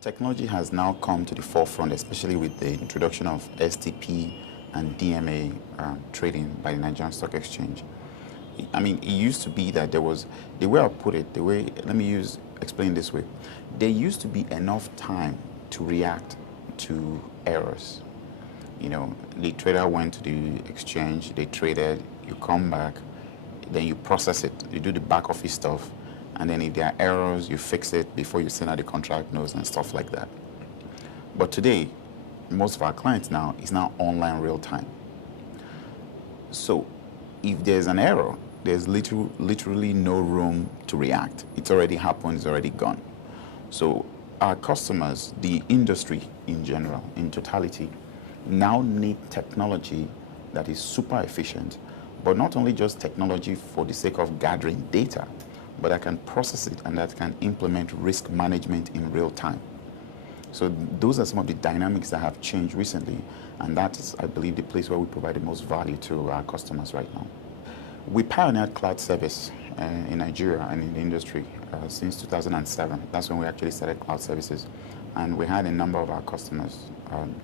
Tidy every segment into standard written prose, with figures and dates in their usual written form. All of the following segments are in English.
Technology has now come to the forefront, especially with the introduction of STP and DMA trading by the Nigerian Stock Exchange. I mean, it used to be that there was, the way I put it, explain this way. There used to be enough time to react to errors. You know, the trader went to the exchange, they traded, you come back, then you process it, you do the back office stuff, and then if there are errors, you fix it before you send out the contract notes and stuff like that. But today, most of our clients now is now online real time. So if there's an error, there's literally no room to react. It's already happened, it's already gone. So our customers, the industry in general, in totality, now need technology that is super efficient, but not only just technology for the sake of gathering data, but that can process it and that can implement risk management in real time. So those are some of the dynamics that have changed recently, and that is, I believe, the place where we provide the most value to our customers right now. We pioneered cloud service in Nigeria and in the industry since 2007. That's when we actually started cloud services, and we had a number of our customers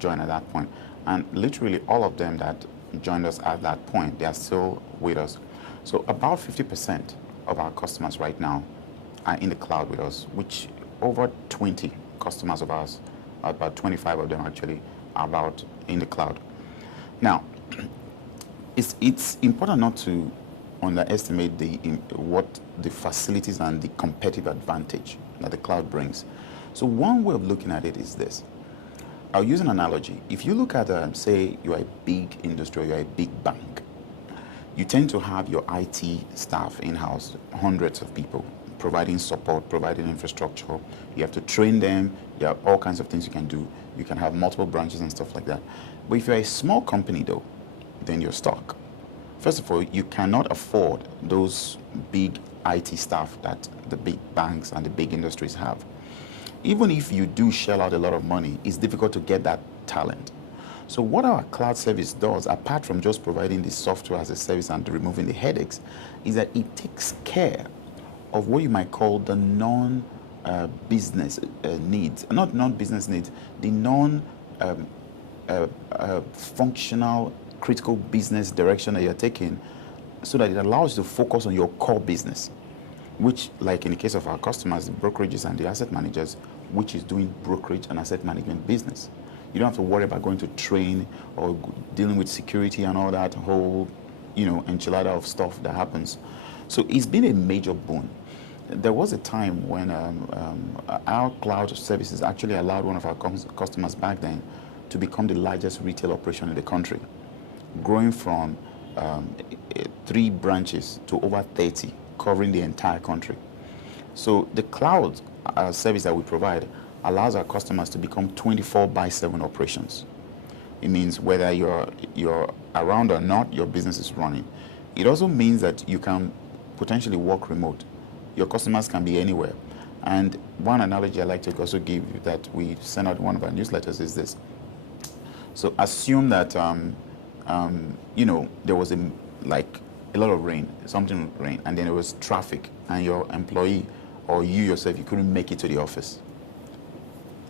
join at that point. And literally all of them that joined us at that point, they are still with us. So about 50% of our customers right now are in the cloud with us, which over 20 customers of ours, about 25 of them actually, are about in the cloud. Now, it's important not to underestimate what the facilities and the competitive advantage that the cloud brings. So one way of looking at it is this. I'll use an analogy. If you look at, say, you're a big industry, or you're a big bank, you tend to have your IT staff in-house, hundreds of people, providing support, providing infrastructure. You have to train them. You have all kinds of things you can do. You can have multiple branches and stuff like that. But if you're a small company, though, then you're stuck. First of all, you cannot afford those big IT staff that the big banks and the big industries have. Even if you do shell out a lot of money, it's difficult to get that talent. So what our cloud service does, apart from just providing the software as a service and removing the headaches, is that it takes care of what you might call the non-business needs, not non-business needs, the non-functional critical business direction that you're taking, so that it allows you to focus on your core business, which, like in the case of our customers, the brokerages and the asset managers, which is doing brokerage and asset management business. You don't have to worry about going to train or dealing with security and all that whole, enchilada of stuff that happens. So it's been a major boon. There was a time when our cloud services actually allowed one of our customers back then to become the largest retail operation in the country, growing from 3 branches to over 30, covering the entire country. So the cloud service that we provide allows our customers to become 24/7 operations. It means whether you're around or not, your business is running. It also means that you can potentially work remote. Your customers can be anywhere. And one analogy I like to also give you that we send out in one of our newsletters is this. So assume that there was a lot of rain, and then there was traffic, and your employee or you yourself, you couldn't make it to the office.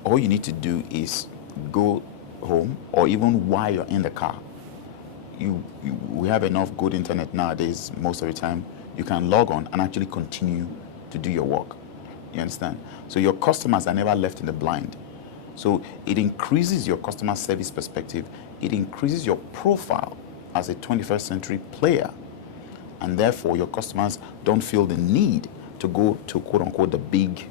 All you need to do is go home, or even while you're in the car. We have enough good internet nowadays. Most of the time, you can log on and actually continue to do your work. You understand? So your customers are never left in the blind. So it increases your customer service perspective. It increases your profile as a 21st century player. And therefore, your customers don't feel the need to go to, quote unquote, the big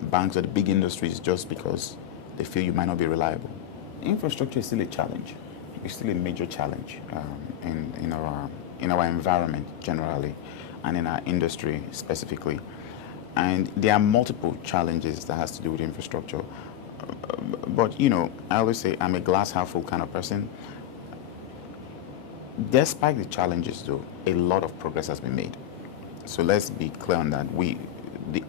banks or the big industries just because they feel you might not be reliable. Infrastructure is still a challenge. It's still a major challenge in our environment generally, and in our industry specifically. And there are multiple challenges that has to do with infrastructure. But I always say I'm a glass half full kind of person. Despite the challenges, though, a lot of progress has been made. So let's be clear on that.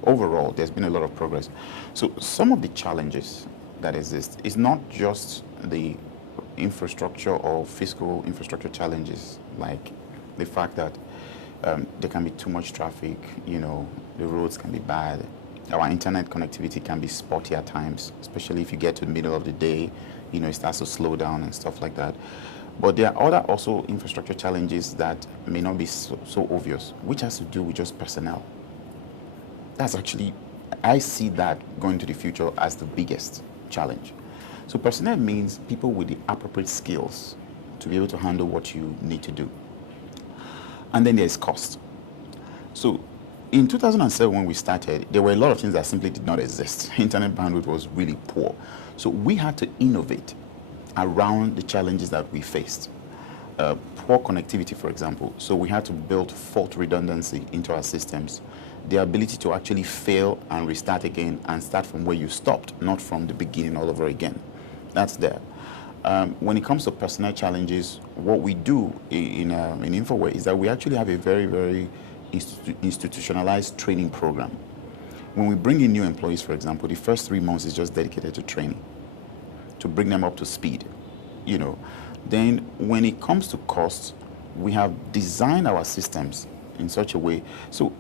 overall, there's been a lot of progress. So some of the challenges that exist is not just the infrastructure or physical infrastructure challenges, like the fact that there can be too much traffic, the roads can be bad, our internet connectivity can be spotty at times, especially if you get to the middle of the day, it starts to slow down and stuff like that. But there are other also infrastructure challenges that may not be so obvious, which has to do with just personnel. That's actually, I see that going to the future as the biggest challenge. So personnel means people with the appropriate skills to be able to handle what you need to do. And then there's cost. So in 2007, when we started, there were a lot of things that simply did not exist. Internet bandwidth was really poor. So we had to innovate around the challenges that we faced. Poor connectivity, for example. So we had to build fault redundancy into our systems. The ability to actually fail and restart again and start from where you stopped, not from the beginning all over again. That's there. When it comes to personnel challenges, what we do in Infoware is that we actually have a very, very institutionalized training program. When we bring in new employees, for example, the first 3 months is just dedicated to training, to bring them up to speed. Then when it comes to costs, we have designed our systems in such a way. So,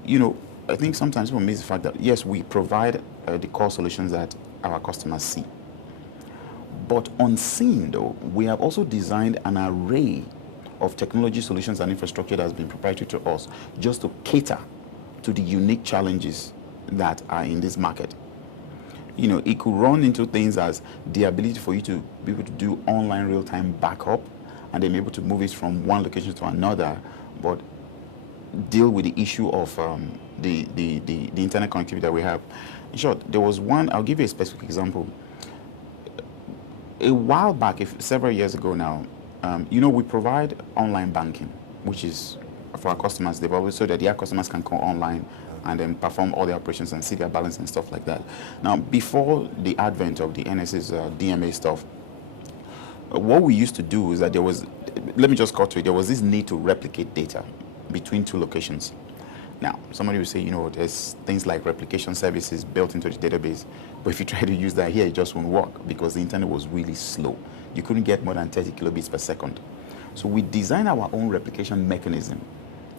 I think sometimes people miss the fact that, yes, we provide the core solutions that our customers see. But unseen, though, we have also designed an array of technology solutions and infrastructure that has been proprietary to us just to cater to the unique challenges that are in this market. It could run into things as the ability for you to be able to do online real-time backup and then be able to move it from one location to another, but deal with the issue of the internet connectivity that we have. In short, there was one, I'll give you a specific example. A while back, several years ago now, we provide online banking, which is for our customers. They've always so that their customers can go online and then perform all the operations and see their balance and stuff like that. Now, before the advent of the NS's DMA stuff, what we used to do is that let me just cut to it, there was this need to replicate data between two locations. Now, somebody will say, there's things like replication services built into the database, but if you try to use that here, it just won't work because the internet was really slow. You couldn't get more than 30 kilobits per second. So we designed our own replication mechanism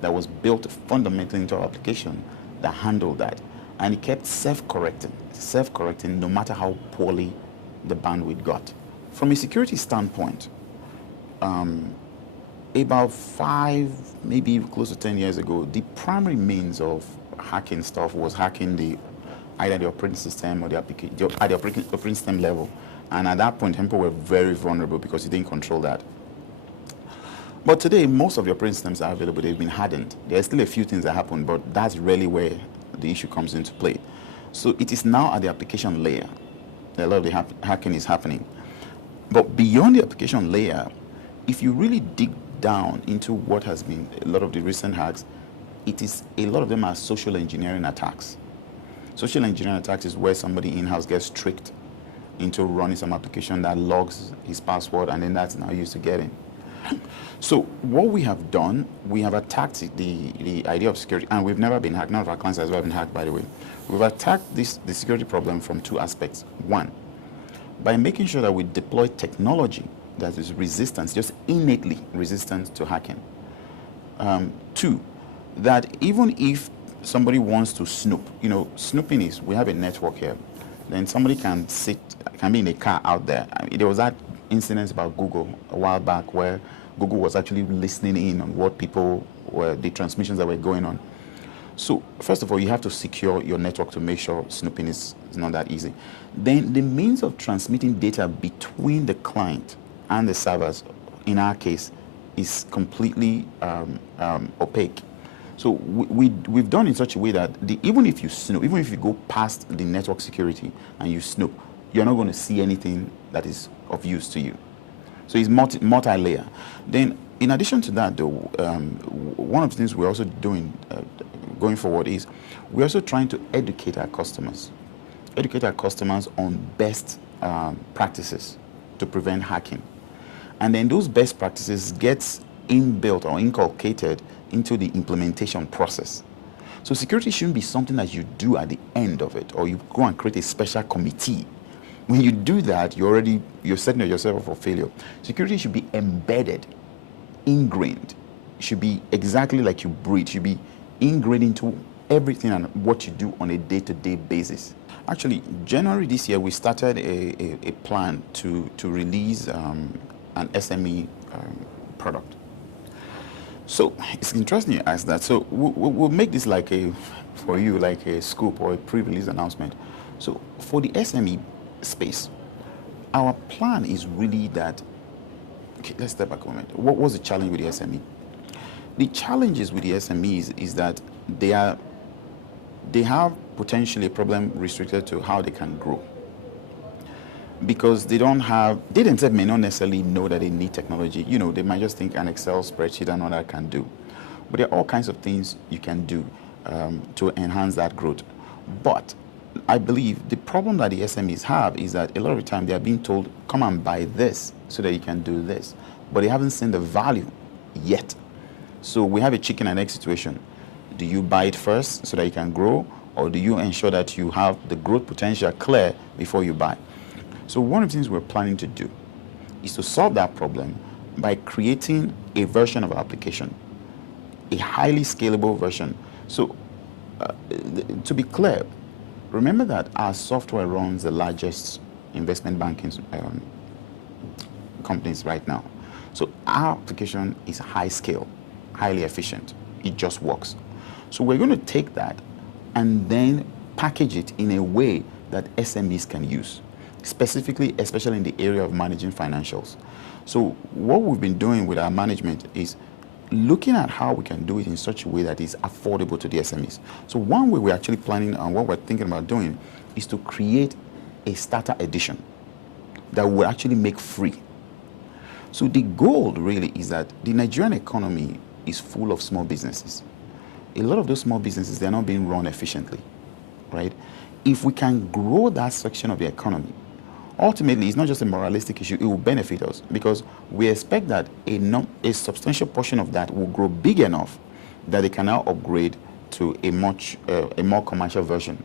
that was built fundamentally into our application that handled that. And it kept self-correcting no matter how poorly the bandwidth got. From a security standpoint, about 5, maybe close to 10 years ago, the primary means of hacking stuff was hacking either the operating system or at the operating system level. And at that point, people were very vulnerable because you didn't control that. But today, most of the operating systems are available. They've been hardened. There are still a few things that happen, but that's really where the issue comes into play. So it is now at the application layer that a lot of the hacking is happening. But beyond the application layer, if you really dig down into what has been a lot of the recent hacks, a lot of them are social engineering attacks. Social engineering attacks is where somebody in-house gets tricked into running some application that logs his password, and then that's now used to get in. So what we have done, we have attacked the idea of security, and we've never been hacked. None of our clients has ever been hacked, by the way. We've attacked the security problem from 2 aspects. One, by making sure that we deploy technology that is resistant, just innately resistant to hacking. 2, that even if somebody wants to snoop, snooping is, we have a network here, then somebody can be in a car out there. There was that incident about Google a while back where Google was actually listening in on what the transmissions that were going on. So first of all, you have to secure your network to make sure snooping is not that easy. Then the means of transmitting data between the client and the servers, in our case, is completely opaque. So we've done in such a way that even if you snoop, even if you go past the network security and you snoop, you're not going to see anything that is of use to you. So it's multi-layer. Then, in addition to that, though, one of the things we're also doing going forward is we're also trying to educate our customers on best practices to prevent hacking. And then those best practices gets inbuilt or inculcated into the implementation process. So security shouldn't be something that you do at the end of it, or you go and create a special committee. When you do that, you're setting yourself up for failure. Security should be embedded, ingrained. It should be exactly like you breathe. It should be ingrained into everything and what you do on a day-to-day basis. Actually, January this year, we started a plan to release an SME product. So it's interesting you ask that. So we'll make this like for you, like a scoop or a pre-release announcement. So for the SME space, our plan is really that, okay, let's step back a moment. What was the challenge with the SME? The challenges with the SMEs is that they have potentially a problem restricted to how they can grow. Because they themselves may not necessarily know that they need technology. You know, they might just think an Excel spreadsheet and all that can do. But there are all kinds of things you can do to enhance that growth. But I believe the problem that the SMEs have is that a lot of the time they are being told, come and buy this so that you can do this. But they haven't seen the value yet. So we have a chicken and egg situation. Do you buy it first so that you can grow, or do you ensure that you have the growth potential clear before you buy? So one of the things we're planning to do is to solve that problem by creating a version of our application, a highly scalable version. So to be clear, remember that our software runs the largest investment banking companies right now. So our application is high scale, highly efficient. It just works. So we're going to take that and then package it in a way that SMEs can use, specifically, especially in the area of managing financials. So what we've been doing with our management is looking at how we can do it in such a way that is affordable to the SMEs. So one way we're actually planning and what we're thinking about doing is to create a starter edition that will actually make free. So the goal really is that the Nigerian economy is full of small businesses. A lot of those small businesses, they're not being run efficiently, right? If we can grow that section of the economy, ultimately, it's not just a moralistic issue, it will benefit us because we expect that a substantial portion of that will grow big enough that they can now upgrade to a more commercial version.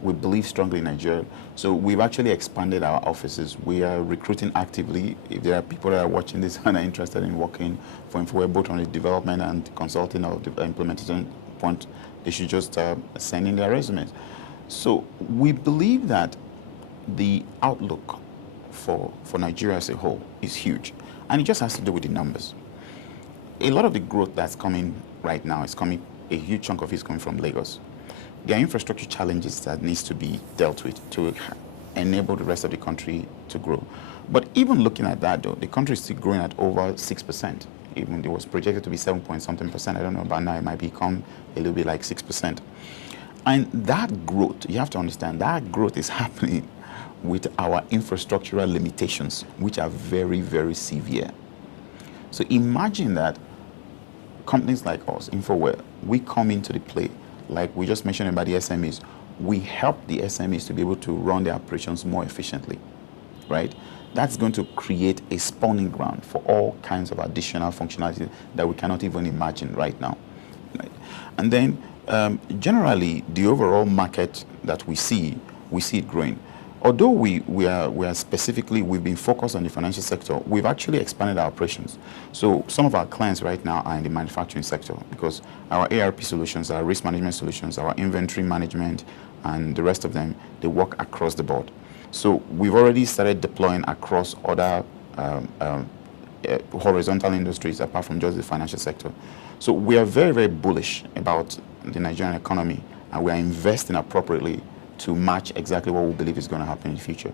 We believe strongly in Nigeria, so we've actually expanded our offices. We are recruiting actively. If there are people that are watching this and are interested in working for Infoware, both on the development and consulting or the implementation point, they should just send in their resumes. So we believe that the outlook for Nigeria as a whole is huge, and it just has to do with the numbers. A lot of the growth that's coming right now is coming, a huge chunk of it is coming from Lagos. There are infrastructure challenges that needs to be dealt with to enable the rest of the country to grow. But even looking at that though, the country is still growing at over 6%. Even it was projected to be 7-point-something%. I don't know, but now it might become a little bit like 6%. And that growth, you have to understand, that growth is happening with our infrastructural limitations, which are very, very severe. So imagine that companies like us, Infoware, we come into the play, like we just mentioned about the SMEs, we help the SMEs to be able to run their operations more efficiently, right? That's going to create a spawning ground for all kinds of additional functionality that we cannot even imagine right now. Right? And then generally, the overall market that we see it growing. Although we've been focused on the financial sector, we've actually expanded our operations. So some of our clients right now are in the manufacturing sector because our ARP solutions, our risk management solutions, our inventory management, and the rest of them, they work across the board. So we've already started deploying across other horizontal industries apart from just the financial sector. So we are very, very bullish about the Nigerian economy, and we are investing appropriately to match exactly what we believe is going to happen in the future.